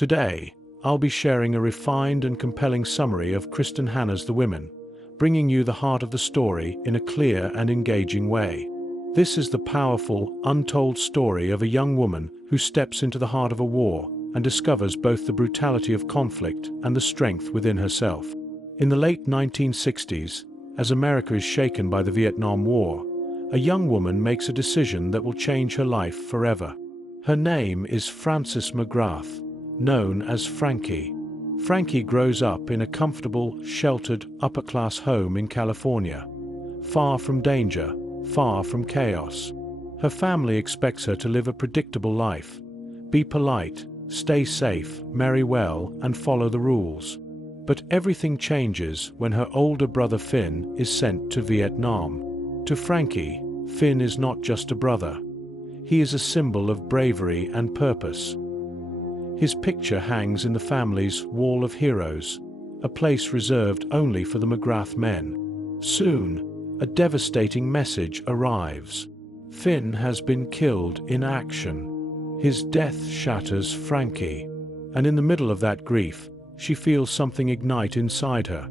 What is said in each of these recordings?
Today, I'll be sharing a refined and compelling summary of Kristin Hannah's The Women, bringing you the heart of the story in a clear and engaging way. This is the powerful, untold story of a young woman who steps into the heart of a war and discovers both the brutality of conflict and the strength within herself. In the late 1960s, as America is shaken by the Vietnam War, a young woman makes a decision that will change her life forever. Her name is Frances McGrath, known as Frankie. Frankie grows up in a comfortable, sheltered, upper-class home in California, far from danger, far from chaos. Her family expects her to live a predictable life, be polite, stay safe, marry well, and follow the rules. But everything changes when her older brother Finn is sent to Vietnam. To Frankie, Finn is not just a brother. He is a symbol of bravery and purpose. His picture hangs in the family's Wall of Heroes, a place reserved only for the McGrath men. Soon, a devastating message arrives. Finn has been killed in action. His death shatters Frankie, and in the middle of that grief, she feels something ignite inside her,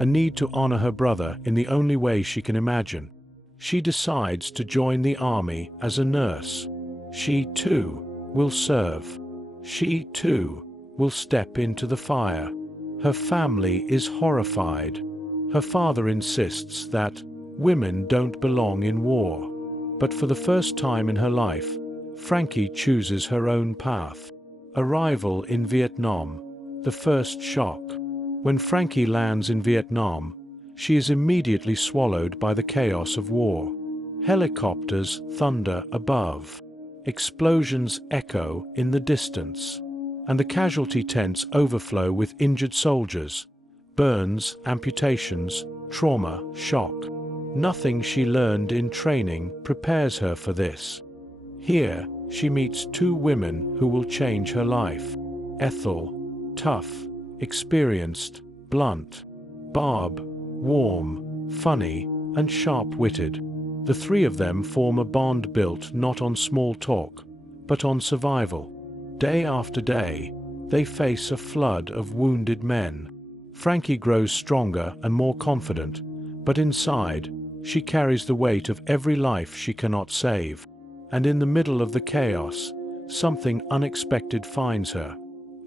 a need to honor her brother in the only way she can imagine. She decides to join the army as a nurse. She, too, will serve. She, too, will step into the fire. Her family is horrified. Her father insists that women don't belong in war. But for the first time in her life, Frankie chooses her own path. Arrival in Vietnam. The first shock. When Frankie lands in Vietnam, she is immediately swallowed by the chaos of war. Helicopters thunder above. Explosions echo in the distance. And the casualty tents overflow with injured soldiers. Burns, amputations, trauma, shock. Nothing she learned in training prepares her for this. Here, she meets two women who will change her life. Ethel, tough, experienced, blunt. Barb, warm, funny, and sharp-witted. The three of them form a bond built not on small talk, but on survival. Day after day, they face a flood of wounded men. Frankie grows stronger and more confident, but inside, she carries the weight of every life she cannot save. And in the middle of the chaos, something unexpected finds her.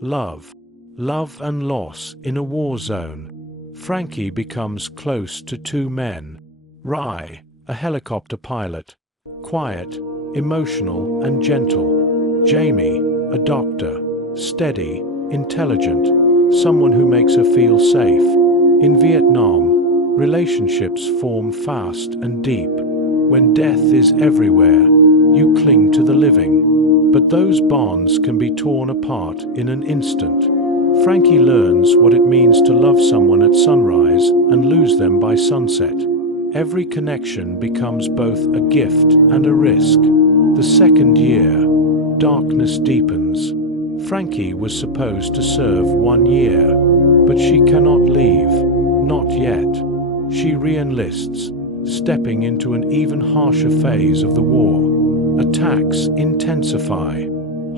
Love. Love and loss in a war zone. Frankie becomes close to two men. Rye, a helicopter pilot, quiet, emotional, and gentle. Jamie, a doctor, steady, intelligent, someone who makes her feel safe. In Vietnam, relationships form fast and deep. When death is everywhere, you cling to the living. But those bonds can be torn apart in an instant. Frankie learns what it means to love someone at sunrise and lose them by sunset. Every connection becomes both a gift and a risk. The second year, darkness deepens. Frankie was supposed to serve 1 year, but she cannot leave, not yet. She re-enlists, stepping into an even harsher phase of the war. Attacks intensify.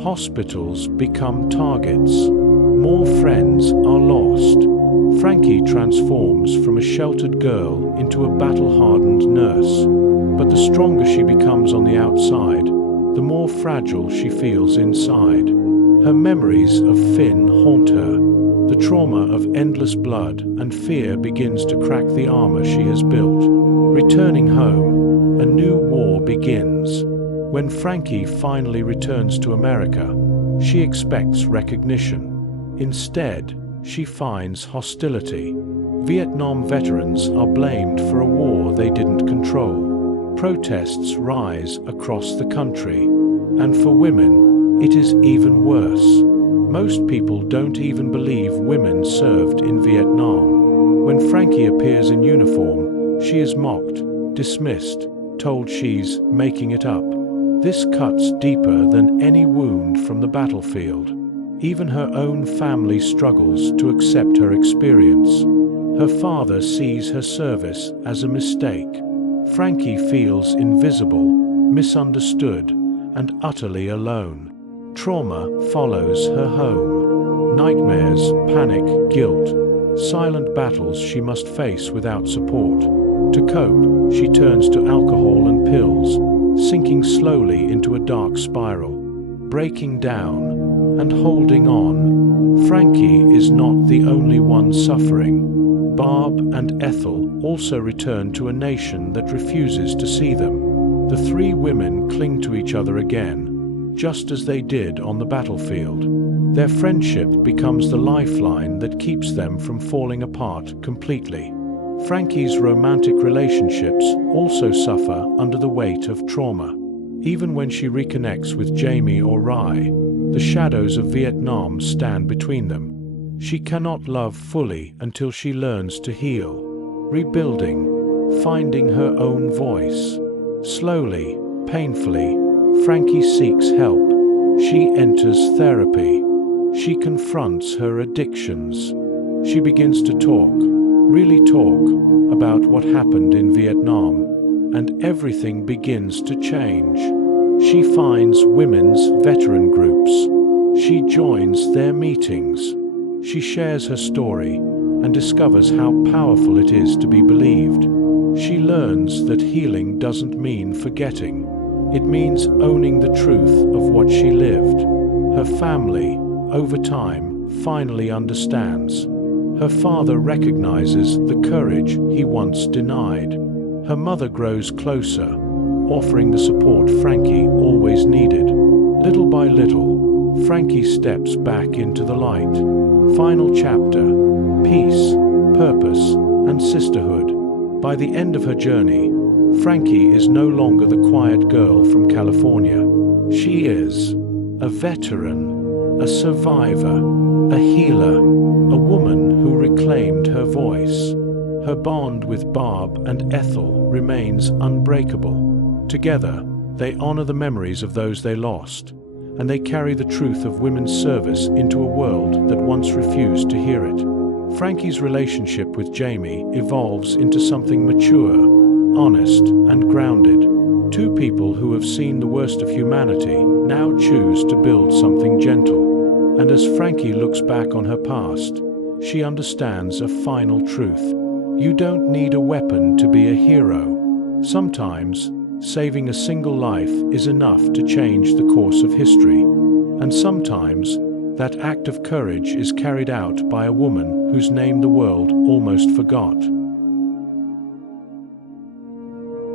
Hospitals become targets. More friends are lost. Frankie transforms from a sheltered girl into a battle-hardened nurse. But the stronger she becomes on the outside, the more fragile she feels inside. Her memories of Finn haunt her. The trauma of endless blood and fear begins to crack the armor she has built. Returning home, a new war begins. When Frankie finally returns to America, she expects recognition. Instead, she finds hostility. Vietnam veterans are blamed for a war they didn't control. Protests rise across the country. And for women, it is even worse. Most people don't even believe women served in Vietnam. When Frankie appears in uniform, she is mocked, dismissed, told she's making it up. This cuts deeper than any wound from the battlefield. Even her own family struggles to accept her experience. Her father sees her service as a mistake. Frankie feels invisible, misunderstood, and utterly alone. Trauma follows her home. Nightmares, panic, guilt, silent battles she must face without support. To cope, she turns to alcohol and pills, sinking slowly into a dark spiral. Breaking down and holding on. Frankie is not the only one suffering. Barb and Ethel also return to a nation that refuses to see them. The three women cling to each other again, just as they did on the battlefield. Their friendship becomes the lifeline that keeps them from falling apart completely. Frankie's romantic relationships also suffer under the weight of trauma. Even when she reconnects with Jamie or Rye, the shadows of Vietnam stand between them. She cannot love fully until she learns to heal, rebuilding, finding her own voice. Slowly, painfully, Frankie seeks help. She enters therapy. She confronts her addictions. She begins to talk, really talk, about what happened in Vietnam, and everything begins to change. She finds women's veteran groups. She joins their meetings. She shares her story and discovers how powerful it is to be believed. She learns that healing doesn't mean forgetting. It means owning the truth of what she lived. Her family, over time, finally understands. Her father recognizes the courage he once denied. Her mother grows closer, offering the support Frankie always needed. Little by little, Frankie steps back into the light. Final chapter: peace, purpose, and sisterhood. By the end of her journey, Frankie is no longer the quiet girl from California. She is a veteran, a survivor, a healer, a woman who reclaimed her voice. Her bond with Barb and Ethel remains unbreakable. Together, they honor the memories of those they lost, and they carry the truth of women's service into a world that once refused to hear it. Frankie's relationship with Jamie evolves into something mature, honest, and grounded. Two people who have seen the worst of humanity now choose to build something gentle. And as Frankie looks back on her past, she understands a final truth. You don't need a weapon to be a hero. Sometimes, saving a single life is enough to change the course of history. And sometimes, that act of courage is carried out by a woman whose name the world almost forgot.